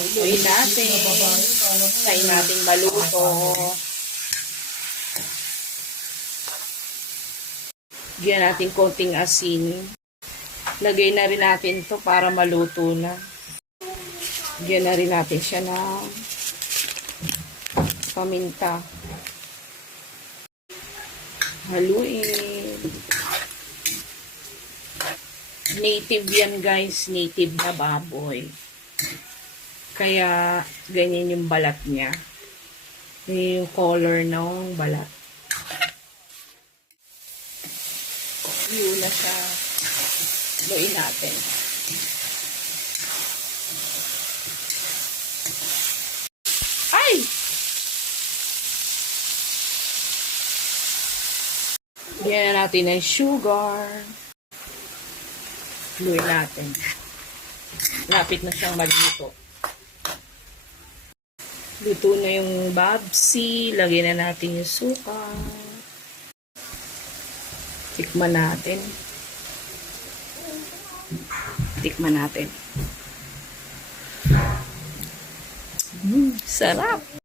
Haluin natin. Tayo natin maluto. Bigyan natin konting asin. Lagay na rin natin to para maluto na. Bigyan na rin natin siya ng paminta. Haluin. Native yan guys. Native na baboy. Kaya ganyan yung balat niya. Yung color ng balat. Yun na siya. Haluin natin. Ay! Bigyan na natin ng sugar. Haluin natin. Lapit na siyang magluto. Luto na yung babsi. Lagyan na natin yung suka. Tikman natin. Tikman natin. Sarap!